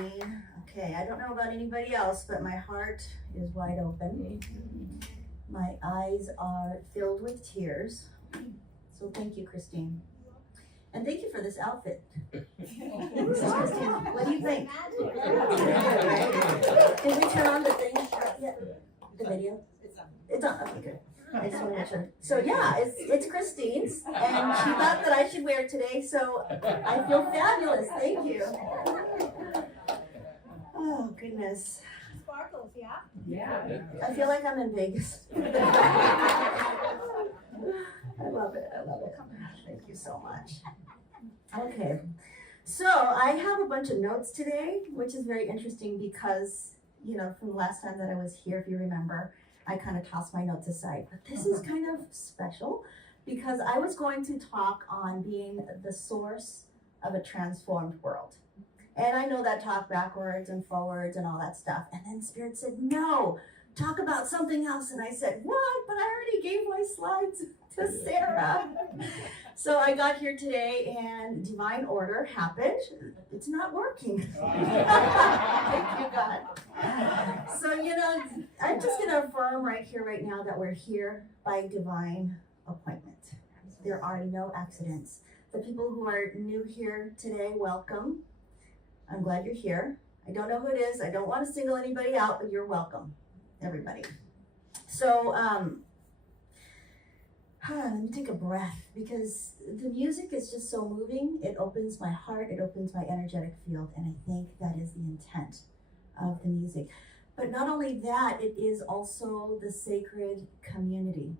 Christine. Okay, I don't know about anybody else, but my heart is wide open. My eyes are filled with tears. So thank you, Christine. And thank you for this outfit. Christine, what do you think? Did we turn on the thing yet? The video? It's on. Okay, good. I just want to make sure. So yeah, it's Christine's, and she thought that I should wear it today, so I feel fabulous. Thank you. Oh goodness. Sparkles, yeah? Yeah. I feel like I'm in Vegas. I love it. I love it. Thank you so much. Okay, so I have a bunch of notes today, which is very interesting because, you know, from the last time that I was here, if you remember, I kind of tossed my notes aside. But this is kind of special because I was going to talk on being the source of a transformed world. And I know that talk backwards and forwards and all that stuff. And then Spirit said, no, talk about something else. And I said, what? But I already gave my slides to Sarah. So I got here today and divine order happened. It's not working. Thank you, God. So, you know, I'm just going to affirm right here, right now, that we're here by divine appointment. There are no accidents. The people who are new here today, welcome. I'm glad you're here. I don't know who it is. I don't want to single anybody out, but you're welcome, everybody. So, let me take a breath because the music is just so moving. It opens my heart. It opens my energetic field. And I think that is the intent of the music. But not only that, it is also the sacred community.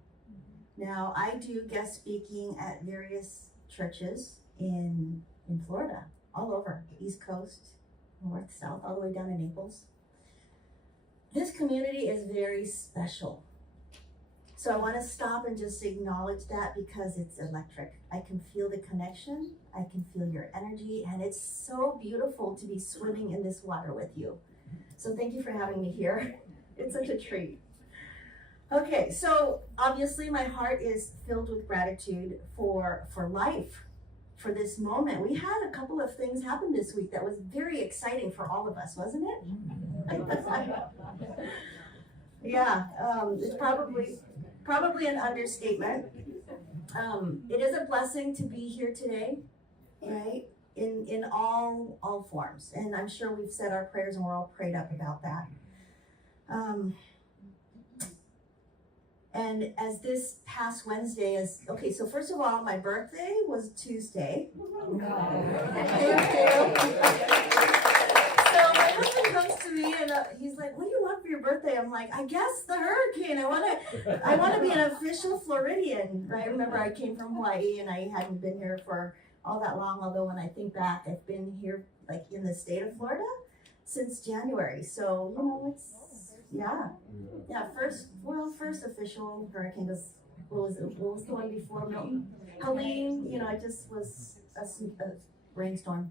Now, I do guest speaking at various churches in Florida, all over the East Coast, North, South, all the way down to Naples. This community is very special. So I want to stop and just acknowledge that because it's electric. I can feel the connection. I can feel your energy. And it's so beautiful to be swimming in this water with you. So thank you for having me here. It's such a treat. Okay, so obviously my heart is filled with gratitude for life, for this moment. We had a couple of things happen this week that was very exciting for all of us, wasn't it? Yeah, it's probably an understatement. It is a blessing to be here today, right? In all forms. And I'm sure we've said our prayers and we're all prayed up about that. And as this past Wednesday is, okay, so first of all, my birthday was Tuesday. Thank you. So my husband comes to me and he's like, what do you want for your birthday? I'm like, I guess the hurricane. I want to be an official Floridian, right? Remember I came from Hawaii and I hadn't been here for all that long, although when I think back, I've been here like in the state of Florida since January. So, you know, it's, yeah, first official hurricane was, what was the one before Milton? Helene, you know, it just was a rainstorm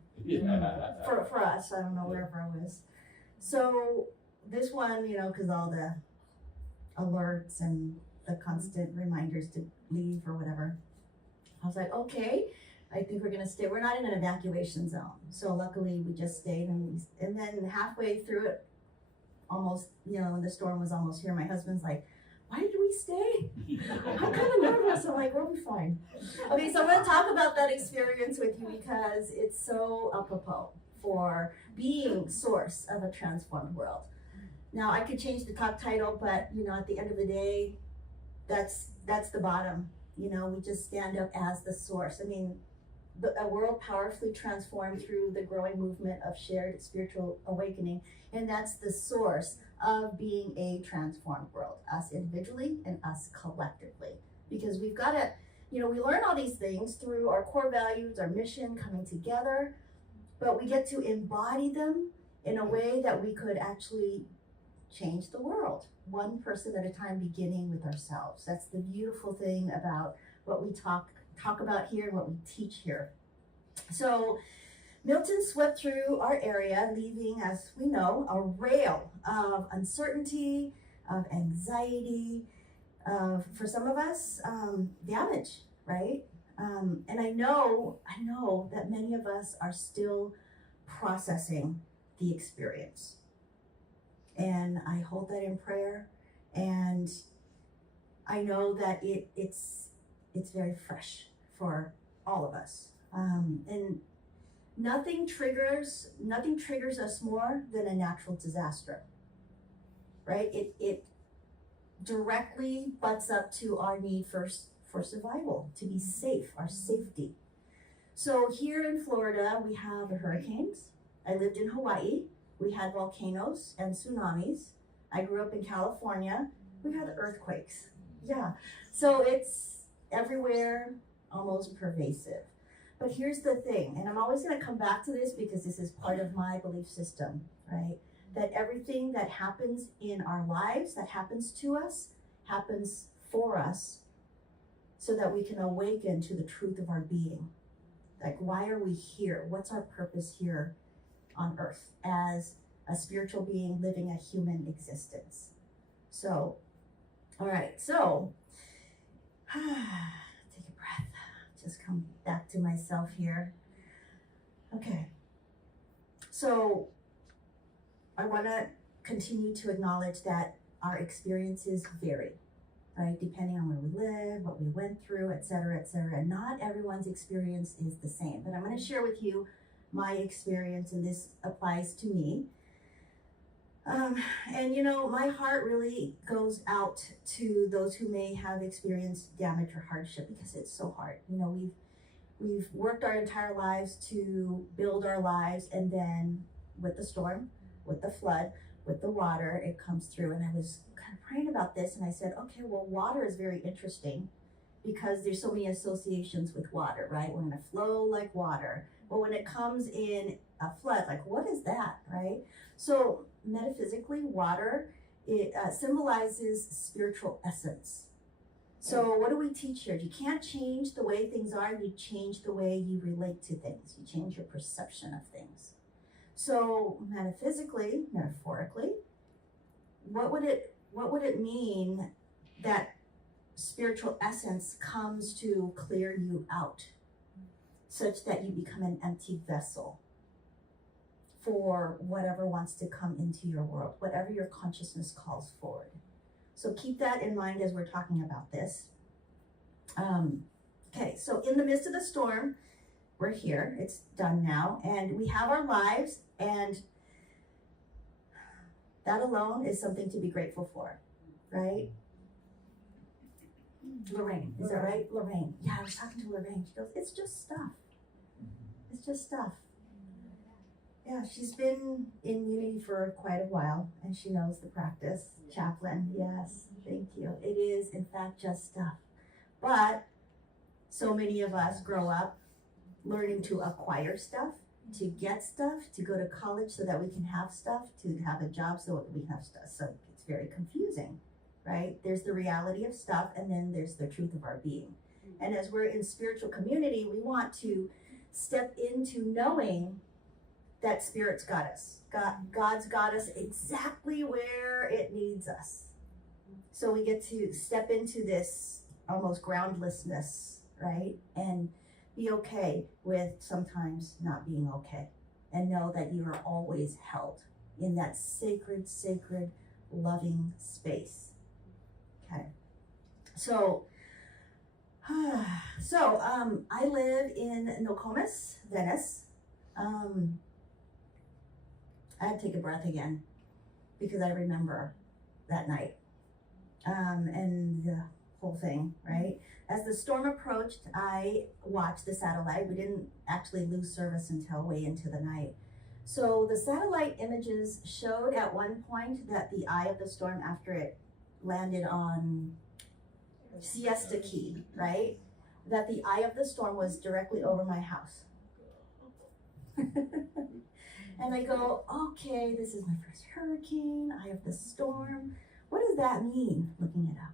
for us. I don't know, wherever I was. So this one, you know, because all the alerts and the constant reminders to leave or whatever, I was like, okay, I think we're gonna stay. We're not in an evacuation zone, so luckily we just stayed. And then halfway through it, almost, you know, when the storm was almost here, my husband's like, why did we stay? I'm kind of nervous. I'm like, we'll be fine. Okay, so I'm going to talk about that experience with you because it's so apropos for being source of a transformed world. Now, I could change the talk title, but, you know, at the end of the day, that's the bottom. You know, we just stand up as the source. I mean, a world powerfully transformed through the growing movement of shared spiritual awakening. And that's the source of being a transformed world, us individually and us collectively. Because we've got to, you know, we learn all these things through our core values, our mission coming together, but we get to embody them in a way that we could actually change the world, one person at a time, beginning with ourselves. That's the beautiful thing about what we talk about here and what we teach here. So Milton swept through our area, leaving, as we know, a rail of uncertainty, of anxiety, for some of us, damage, right? And I know that many of us are still processing the experience. And I hold that in prayer, and I know that it's very fresh for all of us. And nothing triggers us more than a natural disaster, right? It directly butts up to our need for survival, to be safe, our safety. So here in Florida, we have the hurricanes. I lived in Hawaii. We had volcanoes and tsunamis. I grew up in California. We had earthquakes. Yeah. So it's everywhere, almost pervasive. But here's the thing, and I'm always going to come back to this because this is part of my belief system, right? That everything that happens in our lives, that happens to us, happens for us so that we can awaken to the truth of our being. Like, why are we here? What's our purpose here on earth as a spiritual being living a human existence? So, all right, so take a breath. Just come back to myself here. Okay, so I want to continue to acknowledge that our experiences vary, right? Depending on where we live, what we went through, et cetera, et cetera. Not everyone's experience is the same, but I'm going to share with you my experience, and this applies to me. And you know, my heart really goes out to those who may have experienced damage or hardship, because it's so hard. You know, we've worked our entire lives to build our lives, and then with the storm, with the flood, with the water, it comes through. And I was kind of praying about this, and I said, okay, well, water is very interesting because there's so many associations with water, right? We're going to flow like water. But when it comes in a flood, like, what is that, right? So metaphysically, water, it symbolizes spiritual essence. So what do we teach here? You can't change the way things are. You change the way you relate to things. You change your perception of things. So metaphysically, metaphorically, what would it mean that spiritual essence comes to clear you out such that you become an empty vessel for whatever wants to come into your world, whatever your consciousness calls forward? So keep that in mind as we're talking about this. Okay, so in the midst of the storm, we're here, it's done now, and we have our lives, and that alone is something to be grateful for, right? Lorraine, is that right? Lorraine. Yeah, I was talking to Lorraine. She goes, it's just stuff. It's just stuff. Yeah, she's been in Unity for quite a while, and she knows the practice. Chaplain, yes, thank you. It is, in fact, just stuff. But so many of us grow up learning to acquire stuff, to get stuff, to go to college so that we can have stuff, to have a job so that we have stuff. So it's very confusing, right? There's the reality of stuff, and then there's the truth of our being. And as we're in spiritual community, we want to step into knowing that Spirit's got us. God's got us exactly where it needs us. So we get to step into this almost groundlessness, right? And be okay with sometimes not being okay. And know that you are always held in that sacred, loving space. Okay. So I live in Nokomis, Venice. I had to take a breath again because I remember that night and the whole thing, right? As the storm approached, I watched the satellite. We didn't actually lose service until way into the night. So the satellite images showed at one point that the eye of the storm, after it landed on Siesta Key, right? That the eye of the storm was directly over my house. And I go, okay, this is my first hurricane, eye of the storm. What does that mean? Looking it up.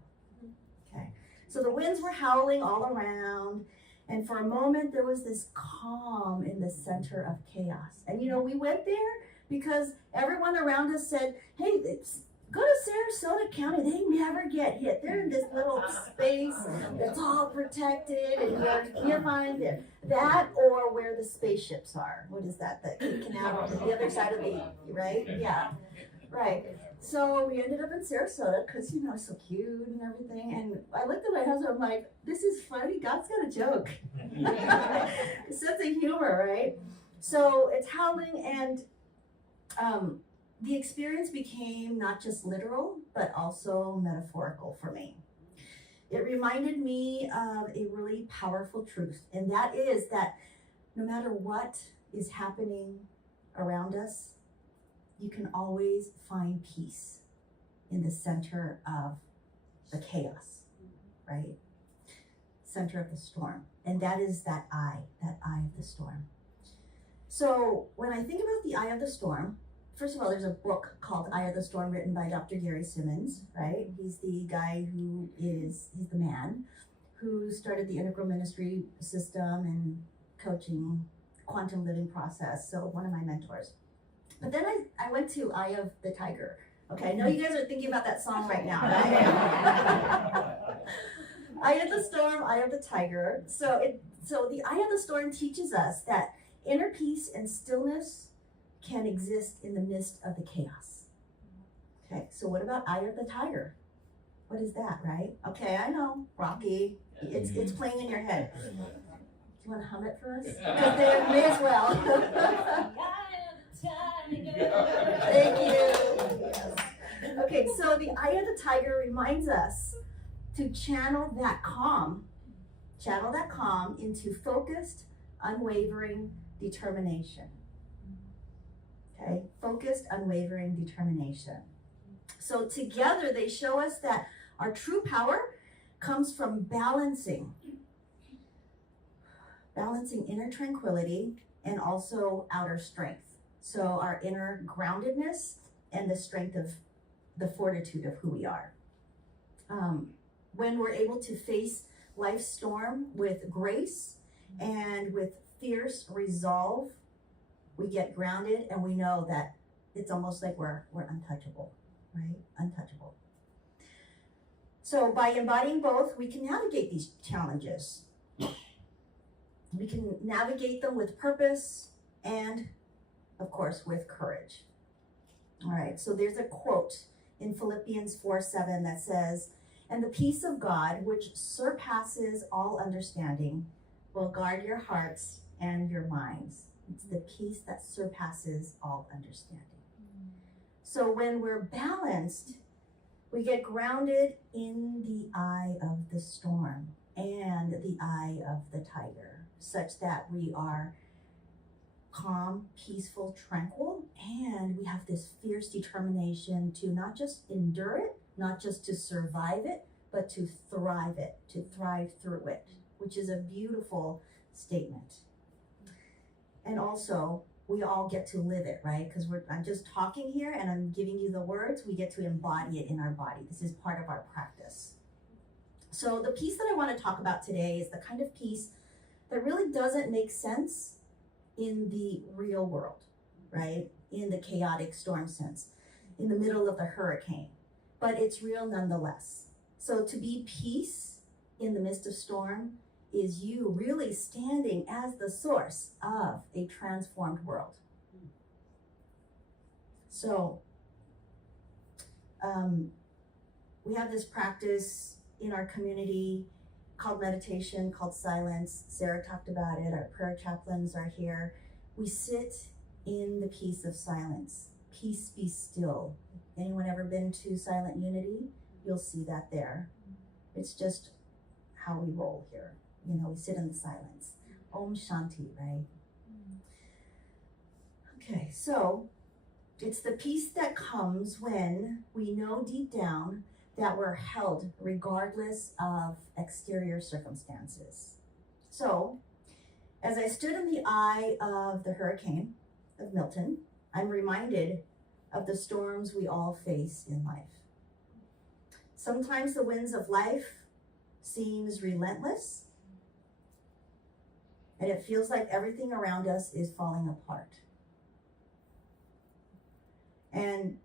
Okay, so the winds were howling all around, and for a moment there was this calm in the center of chaos. And you know, we went there because everyone around us said, hey, Go to Sarasota County, they never get hit. They're in this little space that's all protected, and you can't find it. That or where the spaceships are. What is that? The canal on the other side of the, right? Yeah, right. So we ended up in Sarasota because, it's so cute and everything. And I looked at my husband, I'm like, this is funny. God's got a joke. Sense of humor, right? So it's howling, and the experience became not just literal, but also metaphorical for me. It reminded me of a really powerful truth, and that is that no matter what is happening around us, you can always find peace in the center of the chaos, right? Center of the storm. And that is that eye of the storm. So when I think about the eye of the storm, first of all, there's a book called Eye of the Storm written by Dr. Gary Simmons, right? He's the guy he's the man who started the integral ministry system and coaching quantum living process. So one of my mentors. But then I went to Eye of the Tiger. Okay, I know you guys are thinking about that song right now, right? Eye of the Storm, Eye of the Tiger. So the Eye of the Storm teaches us that inner peace and stillness can exist in the midst of the chaos. Okay, so what about Eye of the Tiger? What is that, right? Okay, I know, Rocky. It's playing in your head. Do you want to hum it for us? Because they may as well. Thank you. Yes. Okay, so the Eye of the Tiger reminds us to channel that calm into focused, unwavering determination. Okay, focused, unwavering determination. So together they show us that our true power comes from balancing inner tranquility and also outer strength. So our inner groundedness and the strength of the fortitude of who we are. When we're able to face life's storm with grace and with fierce resolve, we get grounded and we know that it's almost like we're untouchable, right? Untouchable. So by embodying both, we can navigate these challenges. We can navigate them with purpose and, of course, with courage. All right, so there's a quote in Philippians 4:7 that says, "And the peace of God, which surpasses all understanding, will guard your hearts and your minds." It's the peace that surpasses all understanding. So when we're balanced, we get grounded in the eye of the storm and the eye of the tiger, such that we are calm, peaceful, tranquil, and we have this fierce determination to not just endure it, not just to survive it, but to thrive it, to thrive through it, which is a beautiful statement. And also, we all get to live it, right? Because I'm just talking here and I'm giving you the words, we get to embody it in our body. This is part of our practice. So the piece that I want to talk about today is the kind of piece that really doesn't make sense in the real world, right? In the chaotic storm sense, in the middle of the hurricane, but it's real nonetheless. So to be peace in the midst of storm is you really standing as the source of a transformed world. So we have this practice in our community called meditation, called silence. Sarah talked about it. Our prayer chaplains are here. We sit in the peace of silence. Peace, be still. Anyone ever been to Silent Unity? You'll see that there. It's just how we roll here. We sit in the silence. Om Shanti, right? Okay, so it's the peace that comes when we know deep down that we're held regardless of exterior circumstances. So, as I stood in the eye of the hurricane of Milton, I'm reminded of the storms we all face in life. Sometimes the winds of life seems relentless, and it feels like everything around us is falling apart. And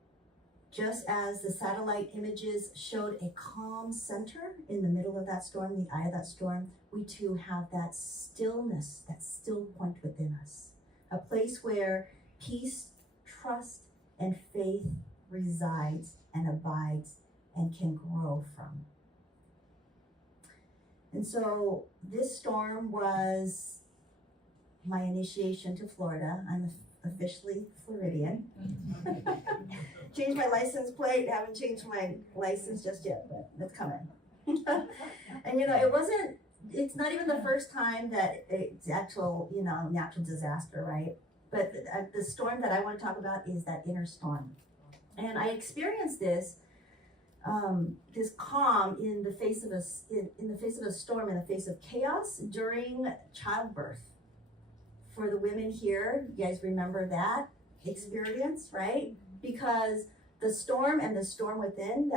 Just as the satellite images showed a calm center in the middle of that storm, the eye of that storm, we too have that stillness, that still point within us. A place where peace, trust, and faith resides and abides and can grow from. And so this storm was my initiation to Florida. I'm officially Floridian. Changed my license plate, haven't changed my license just yet, but it's coming. And it's not even the first time that it's actual, natural disaster, right? But the storm that I want to talk about is that inner storm. And I experienced this calm in the face of a storm, in the face of chaos during childbirth. For the women here, you guys remember that experience, right? Because the storm and the storm within,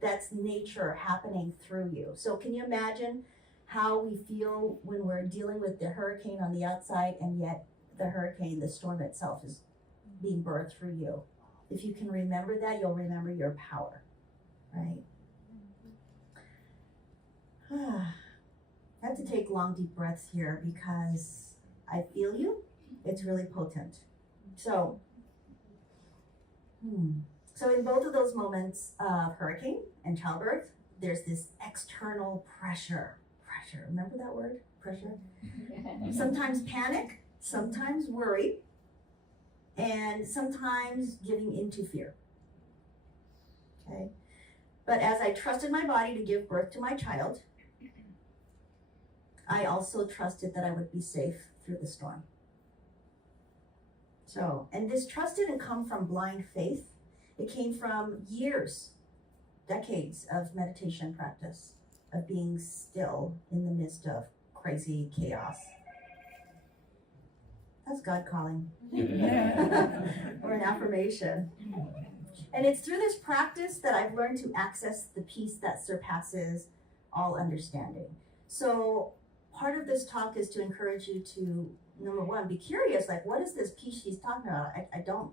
that's nature happening through you. So can you imagine how we feel when we're dealing with the hurricane on the outside, and yet the storm itself is being birthed through you? If you can remember that, you'll remember your power, right? I have to take long, deep breaths here because I feel you. It's really potent. So in both of those moments of hurricane and childbirth, there's this external pressure. Remember that word? Pressure? Sometimes panic, sometimes worry, and sometimes giving into fear. Okay? But as I trusted my body to give birth to my child, I also trusted that I would be safe through the storm. So, and this trust didn't come from blind faith. It came from years, decades of meditation practice, of being still in the midst of crazy chaos. That's God calling. Or an affirmation. And it's through this practice that I've learned to access the peace that surpasses all understanding. So part of this talk is to encourage you to, number one, be curious, like, what is this peace she's talking about? I don't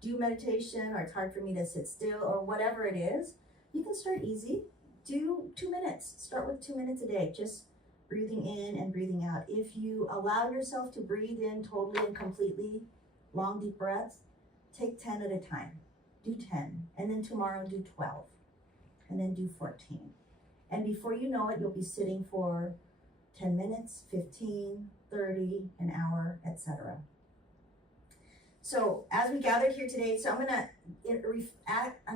do meditation, or it's hard for me to sit still, or whatever it is. You can start easy. Do 2 minutes. Start with 2 minutes a day, just breathing in and breathing out. If you allow yourself to breathe in totally and completely, long, deep breaths, take 10 at a time. Do 10, and then tomorrow do 12, and then do 14. And before you know it, you'll be sitting for 10 minutes, 15, 30, an hour, etc. So as we gathered here today, so I'm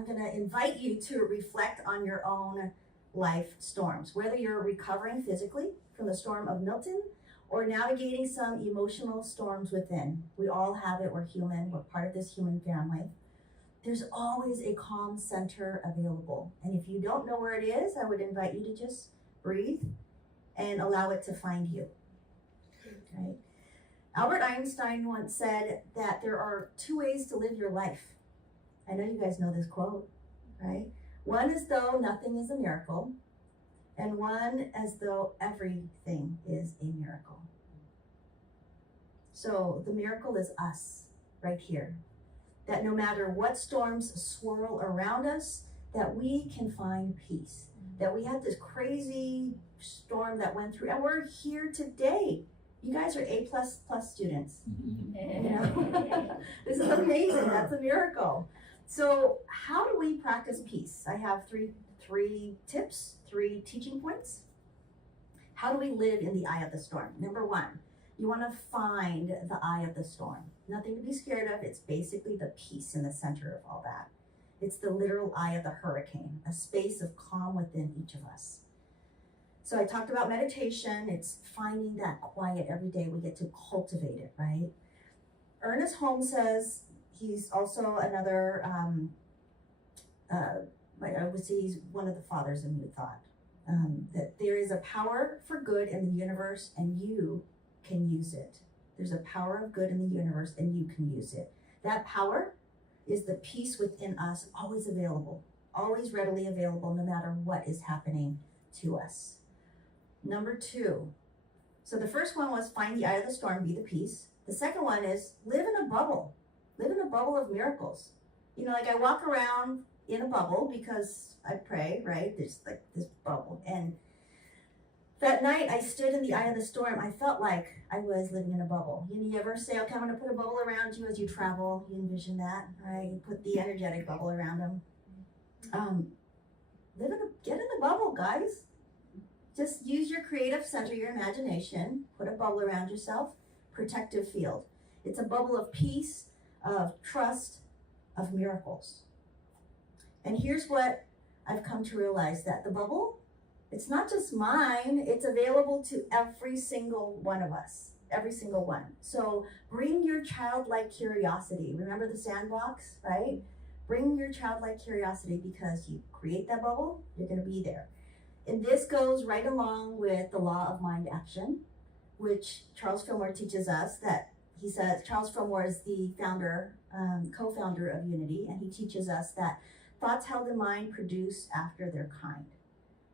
gonna invite you to reflect on your own life storms, whether you're recovering physically from the storm of Milton or navigating some emotional storms within. We all have it. We're human. We're part of this human family. There's always a calm center available. And if you don't know where it is, I would invite you to just breathe and allow it to find you. Okay. Albert Einstein once said that there are 2 ways to live your life. I know you guys know this quote, right? One is though nothing is a miracle, and one as though everything is a miracle. So the miracle is us right here. That no matter what storms swirl around us, that we can find peace. That we had this crazy storm that went through, and we're here today. You guys are A++ students. This is amazing. That's a miracle. So how do we practice peace? I have three tips, 3 teaching points. How do we live in the eye of the storm? Number 1, you want to find the eye of the storm. Nothing to be scared of. It's basically the peace in the center of all that. It's the literal eye of the hurricane, a space of calm within each of us. So I talked about meditation. It's finding that quiet every day. We get to cultivate it, right? Ernest Holmes says, he's also another, I would say he's one of the fathers of New Thought, that there is a power for good in the universe and you can use it. There's a power of good in the universe and you can use it. That power is the peace within us, always available, always readily available, no matter what is happening to us. Number 2, so the first one was find the eye of the storm, be the peace. The second one is live in a bubble. Live in a bubble of miracles. You know, like I walk around in a bubble because I pray, right? There's like this bubble. And that night I stood in the eye of the storm. I felt like I was living in a bubble. You ever say, okay, I'm going to put a bubble around you as you travel? You envision that, right? You put the energetic bubble around them. Get in the bubble, guys. Just use your creative center, your imagination. Put a bubble around yourself. Protective field. It's a bubble of peace, of trust, of miracles. And here's what I've come to realize, that the bubble, it's not just mine, it's available to every single one of us, every single one. So bring your childlike curiosity. Remember the sandbox, right? Bring your childlike curiosity, because you create that bubble, you're going to be there. And this goes right along with the law of mind action, which Charles Fillmore teaches us. That he says, Charles Fillmore is the founder, co-founder of Unity, and he teaches us that thoughts held in mind produce after their kind.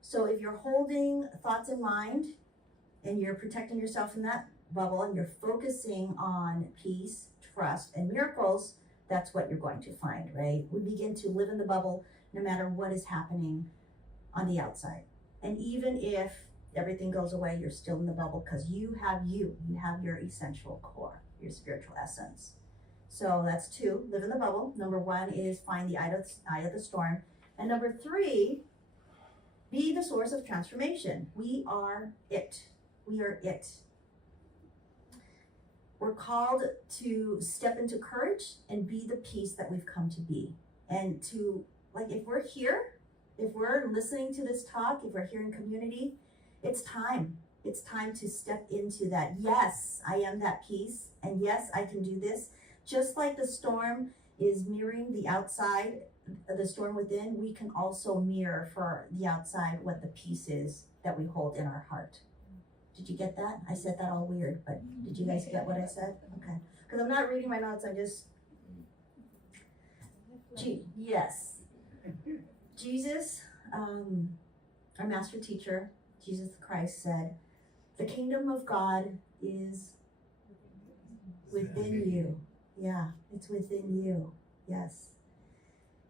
So if you're holding thoughts in mind and you're protecting yourself in that bubble and you're focusing on peace, trust, and miracles, that's what you're going to find, right? We begin to live in the bubble no matter what is happening on the outside. And even if everything goes away, you're still in the bubble, because you have your essential core, your spiritual essence. So that's 2, live in the bubble. Number 1 is find the eye of the storm. And number 3, be the source of transformation. We are it. We are it. We're called to step into courage and be the peace that we've come to be. And to, like, if we're here, if we're listening to this talk, if we're here in community, it's time. It's time to step into that. Yes, I am that peace. And yes, I can do this. Just like the storm is mirroring the outside, the storm within, we can also mirror for the outside what the peace is that we hold in our heart. Did you get that? I said that all weird, but did you guys get what I said? Okay. Because I'm not reading my notes, I'm just... Yes. Jesus, our master teacher, Jesus Christ, said, the kingdom of God is within you. Yeah, it's within you. Yes.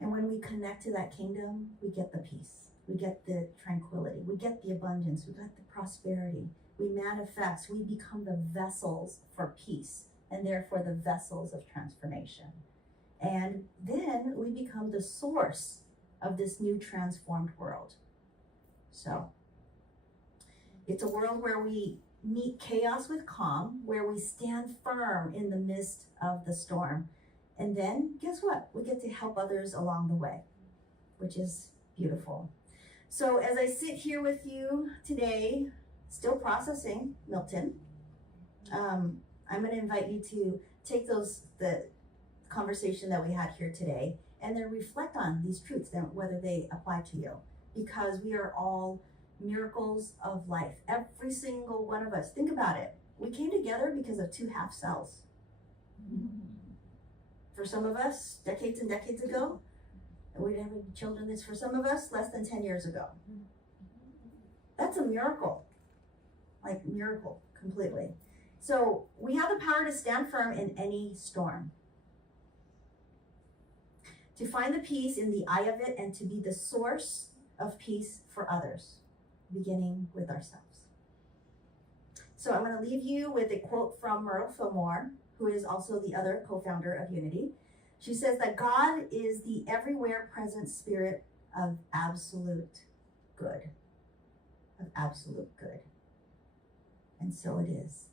And when we connect to that kingdom, we get the peace. We get the tranquility. We get the abundance. We get the prosperity. We manifest. We become the vessels for peace, and therefore the vessels of transformation. And then we become the source of this new transformed world. So it's a world where we meet chaos with calm, where we stand firm in the midst of the storm. And then guess what? We get to help others along the way, which is beautiful. So as I sit here with you today, still processing Milton, I'm going to invite you to take the conversation that we had here today and then reflect on these truths, whether they apply to you, because we are all miracles of life. Every single one of us. Think about it. We came together because of 2 half cells. For some of us, decades and decades ago, and we didn't have children. This for some of us, less than 10 years ago. That's a miracle. Like miracle, completely. So we have the power to stand firm in any storm, to find the peace in the eye of it, and to be the source of peace for others, beginning with ourselves. So I'm going to leave you with a quote from Myrtle Fillmore, who is also the other co-founder of Unity. She says that God is the everywhere present spirit of absolute good. Of absolute good. And so it is.